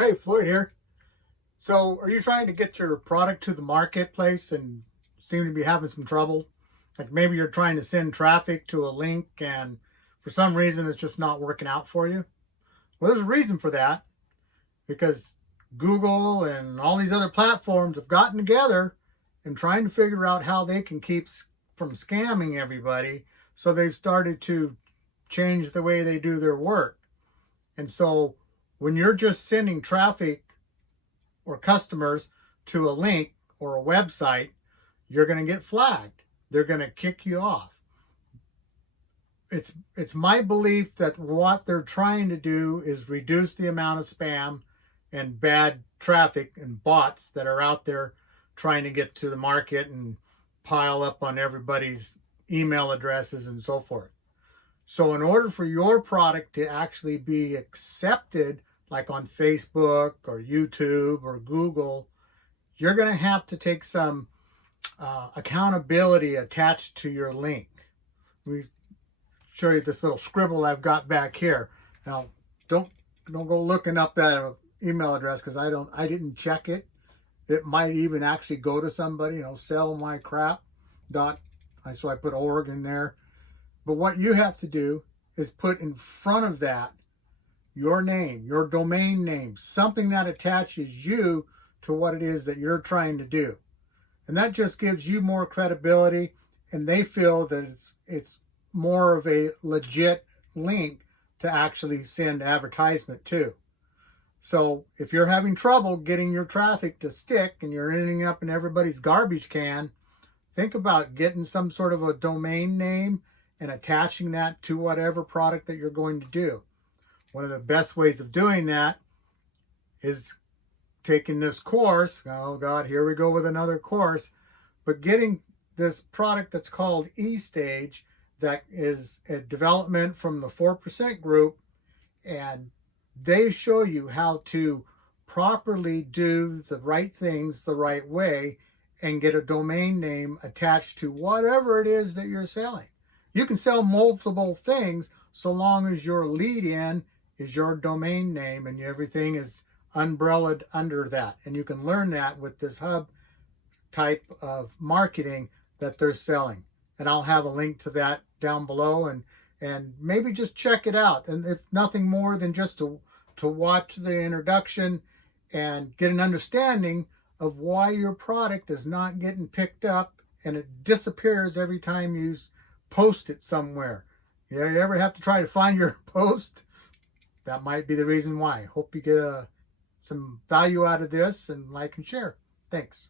Hey, Floyd here. So, are you trying to get your product to the marketplace and seem to be having some trouble? Like maybe you're trying to send traffic to a link and for some reason it's just not working out for you? Well, there's a reason for that because Google and all these other platforms have gotten together and trying to figure out how they can keep from scamming everybody. So they've started to change the way they do their work. And so when you're just sending traffic or customers to a link or a website, you're going to get flagged. They're going to kick you off. It's my belief that what they're trying to do is reduce the amount of spam and bad traffic and bots that are out there trying to get to the market and pile up on everybody's email addresses and so forth. So in order for your product to actually be accepted, like on Facebook or YouTube or Google, you're going to have to take some accountability attached to your link. Let me show you this little scribble I've got back here. Now, don't go looking up that email address because I didn't check it. It might even actually go to somebody. Sell my crap. So I put org in there. But what you have to do is put in front of that your name, your domain name, something that attaches you to what it is that you're trying to do. And that just gives you more credibility, and they feel that it's more of a legit link to actually send advertisement to. So if you're having trouble getting your traffic to stick and you're ending up in everybody's garbage can, think about getting some sort of a domain name and attaching that to whatever product that you're going to do. One of the best ways of doing that is taking this course. Oh God, here we go with another course. But getting this product that's called eStage, that is a development from the 4% group, and they show you how to properly do the right things the right way and get a domain name attached to whatever it is that you're selling. You can sell multiple things so long as your lead in is your domain name and everything is umbrellaed under that. And you can learn that with this hub type of marketing that they're selling. And I'll have a link to that down below, and maybe just check it out. And if nothing more than just to watch the introduction and get an understanding of why your product is not getting picked up and it disappears every time you post it somewhere. You ever have to try to find your post? That might be the reason why. Hope you get some value out of this, and like and share. Thanks.